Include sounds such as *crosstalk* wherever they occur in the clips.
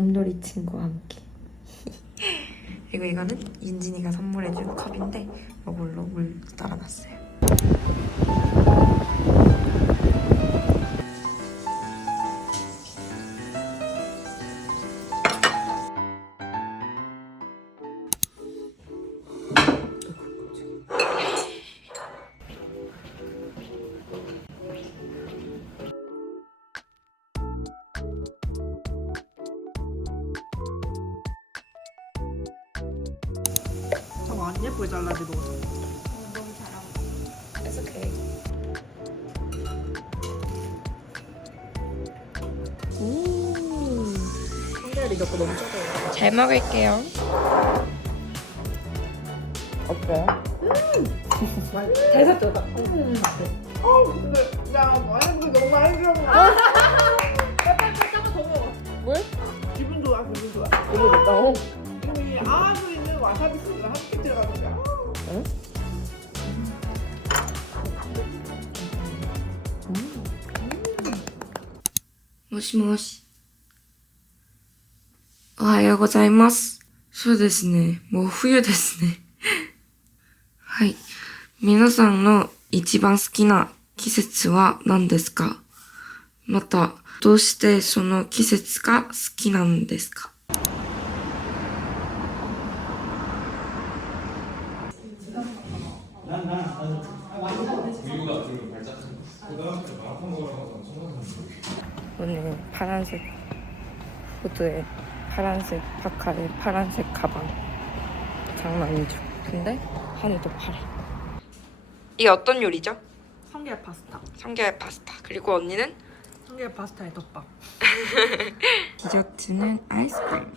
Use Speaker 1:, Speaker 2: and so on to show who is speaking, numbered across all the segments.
Speaker 1: 곰돌이 친구와 함께. *laughs* 그리고 이거는 윤진이가 선물해준 컵인데 이걸로 물 따라놨어요.
Speaker 2: 예쁘게 잘라지 너.
Speaker 1: It's okay. 오,
Speaker 2: 성게알이 넣고 너무.
Speaker 1: 잘 먹을게요.
Speaker 2: 어때요? 잘 샀죠? 어, 근데 야 너무 많이 들어. 잠깐만 더 먹어.
Speaker 1: 뭘?
Speaker 2: 기분 좋아 기분 좋아.
Speaker 1: 너무 됐다.
Speaker 2: 이미 아주 있는 와사비 소스가 함께 들어가는 거야.
Speaker 1: 응? もしもし。おはようございます。そうですね。もう冬ですね。*laughs* はい。皆さんの一番好きな季節は何ですかまた、どうしてその季節が好きなんですか 파란색 후드에 파란색 파카에 파란색 가방 장난이죠. 근데 하늘도 파래. 이게 어떤 요리죠?
Speaker 2: 성게알 파스타.
Speaker 1: 성게알 파스타. 그리고 언니는
Speaker 2: 성게알 파스타에 덮밥. *laughs*
Speaker 1: 디저트는 아이스크림.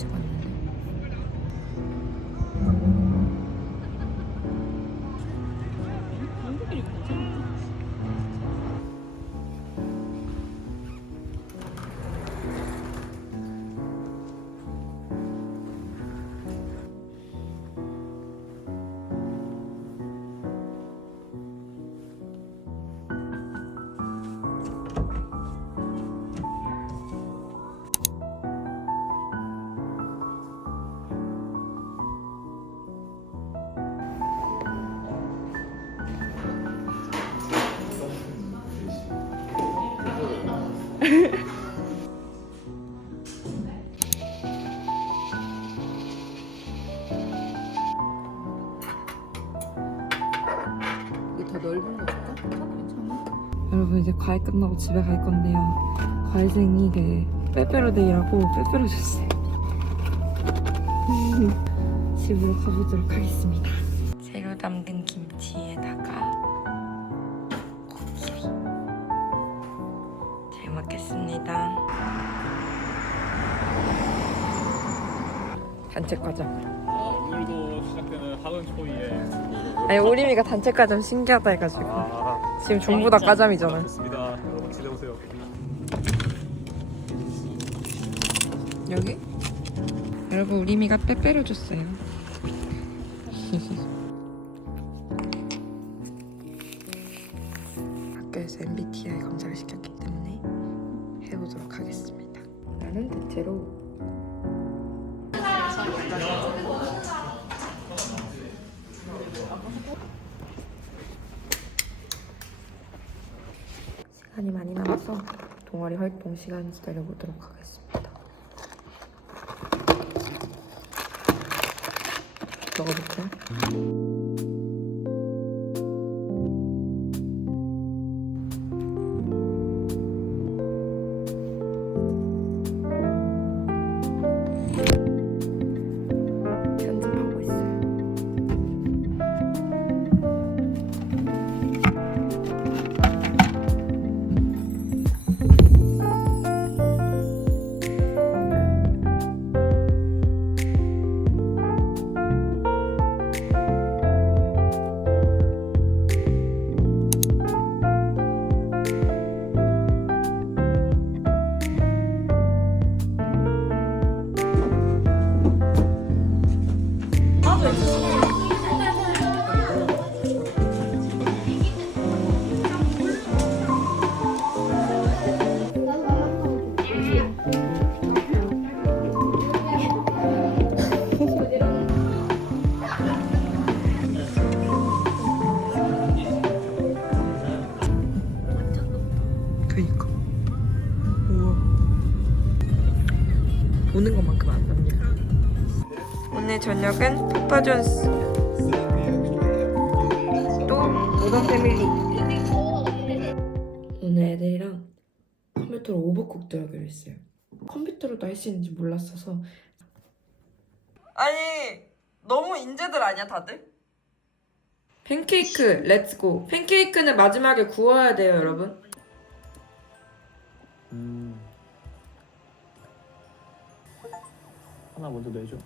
Speaker 1: 한번
Speaker 2: 더 넓은 거? 괜찮아 괜찮아.
Speaker 1: 여러분 이제 과외 끝나고 집에 갈 건데요. 과외생이 이게 빼빼로데이라고 빼빼로 줬어요. *laughs* 집으로 가보도록 하겠습니다. 단체 과정.
Speaker 3: 아, 오늘도 시작되는 하은 초이의
Speaker 1: 아니 오리미가 단체 과정 신기하다 해가지고
Speaker 3: 아,
Speaker 1: 지금 전부 다 과잠이잖아.
Speaker 3: 좋습니다. 여러분 기대해 보세요.
Speaker 1: 여기? 여러분 우리미가 빼빼로 줬어요. 학교에서 *laughs* MBTI 검사를 시켰기 때문에 해보도록 하겠습니다. 나는 대체로 시간이 많이 남아서 동아리 활동 시간 기다려보도록 하겠습니다. 먹어볼게요.
Speaker 4: 보는 것만큼 안 납니다. 오늘 저녁은 파파존스. 또 모던 패밀리. 오늘 애들이랑 컴퓨터로 오버쿡도 하기로 했어요. 컴퓨터로도 할 수 있는지 몰랐어서. 아니 너무 인재들 아니야 다들? 팬케이크 렛츠고. 팬케이크는 마지막에 구워야 돼요 여러분.
Speaker 3: 하나 먼저 내줘.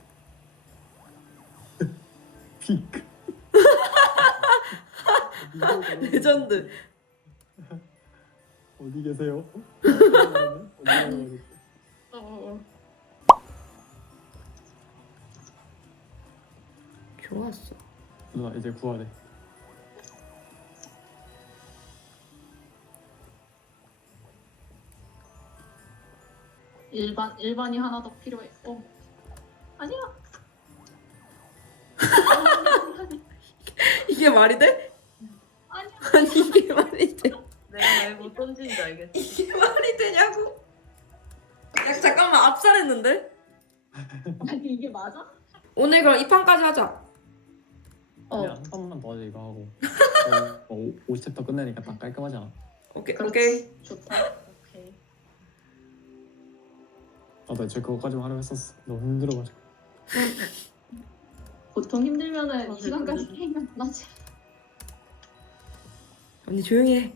Speaker 3: *laughs* 핑크. *laughs*
Speaker 4: 레전드. *laughs*
Speaker 3: 어디 계세요? 어디 계세요?
Speaker 4: 좋았어.
Speaker 3: 누나 이제 구하래.
Speaker 5: 일반 일반이 하나 더 필요해. 어. 아니야. *laughs*
Speaker 4: 이게 말이 돼?
Speaker 5: 아니야.
Speaker 4: 아니 이게 말이 돼?
Speaker 6: 내가 왜 못 던지는지 알겠어.
Speaker 4: 이게 말이 되냐고? 야 잠깐만 압살했는데?
Speaker 5: 아니 이게 맞아?
Speaker 4: 오늘 그럼 이 판까지 하자.
Speaker 5: 어.
Speaker 3: 한 번만 더 하자 이거 하고. *laughs* 어, 50챕터 끝내니까 딱 깔끔하잖아.
Speaker 4: 오케이
Speaker 5: 그렇지.
Speaker 4: 오케이.
Speaker 5: 좋다.
Speaker 6: 오케이.
Speaker 3: 나도 애초에 그거까지만 하려고 했었어. 너무 힘들어가지고.
Speaker 5: 보통 힘들면은
Speaker 6: 어,
Speaker 5: 이 시간까지 게임을 안 하지.
Speaker 4: 언니 조용히 해.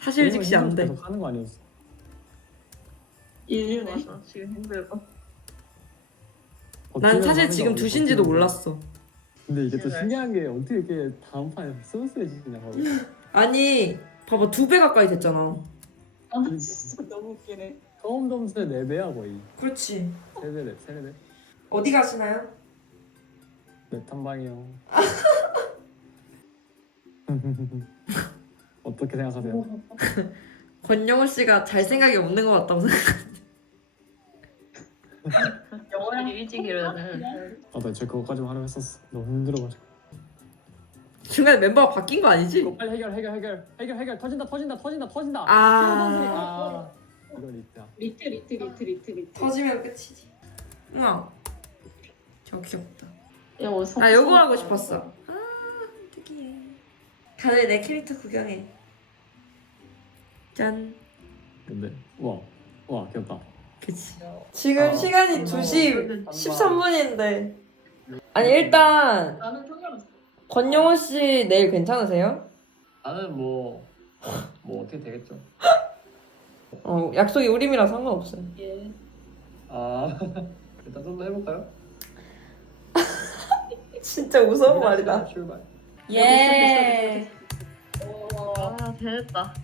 Speaker 4: 사실 직시 안 돼.
Speaker 3: 계속 하는 거 아니었어?
Speaker 5: 인류네.
Speaker 6: 맞아. 지금 힘들어.
Speaker 4: 난
Speaker 3: 버티면
Speaker 4: 사실
Speaker 3: 하는
Speaker 4: 지금
Speaker 3: 거
Speaker 4: 2시인지도
Speaker 3: 버티면.
Speaker 4: 몰랐어.
Speaker 3: 근데 이게 또
Speaker 6: 그래.
Speaker 3: 신기한 게 어떻게 이렇게 다음 판에 스무스해지냐고.
Speaker 4: 아니 봐봐 두 배 가까이 됐잖아.
Speaker 5: 아 진짜 너무 웃기네.
Speaker 3: 처음 점수의 4배야 거의.
Speaker 4: 그렇지.
Speaker 3: 3배, 3배.
Speaker 4: 어디 가시나요?
Speaker 3: 내 탐방이요. *laughs* 어떻게 생각하세요?
Speaker 4: 권영호 씨가 잘 생각이 없는 것 같다고 생각.
Speaker 6: 영원히 일찍 일어나는.
Speaker 3: 나도 애초에 그거까지만 하려고 했었어. 너무 힘들어가지고.
Speaker 4: 중간에 멤버가 바뀐 거 아니지?
Speaker 3: 이거 빨리 해결, 해결, 해결, 해결, 해결. 터진다, 터진다, 터진다, 터진다.
Speaker 4: 아.
Speaker 3: 아, 리트
Speaker 5: 리트 리트 리트 리트.
Speaker 4: 터지면 끝이지. 우와. 저 귀엽다.
Speaker 5: 야,
Speaker 4: 뭐아 요거 하고 싶었어. 아 특이해. 다들 내 캐릭터 구경해. 짠.
Speaker 3: 근데 와, 와 귀엽다.
Speaker 4: 그치. 지금
Speaker 3: 아,
Speaker 4: 시간이
Speaker 3: 아,
Speaker 4: 2시
Speaker 3: 아,
Speaker 4: 13분인데. 아니 일단
Speaker 5: 나는 상관없어.
Speaker 4: 권영호 씨 내일 괜찮으세요?
Speaker 3: 나는 뭐, 뭐 어떻게 되겠죠. *laughs*
Speaker 4: 어 약속이 우림이라 상관없어요.
Speaker 5: 예.
Speaker 3: 아, *laughs* 일단 좀 더 해볼까요? *laughs*
Speaker 4: 진짜 무서운 말이다.
Speaker 3: 출발.
Speaker 4: 예.
Speaker 6: 아, 됐다.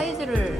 Speaker 6: 사이즈를?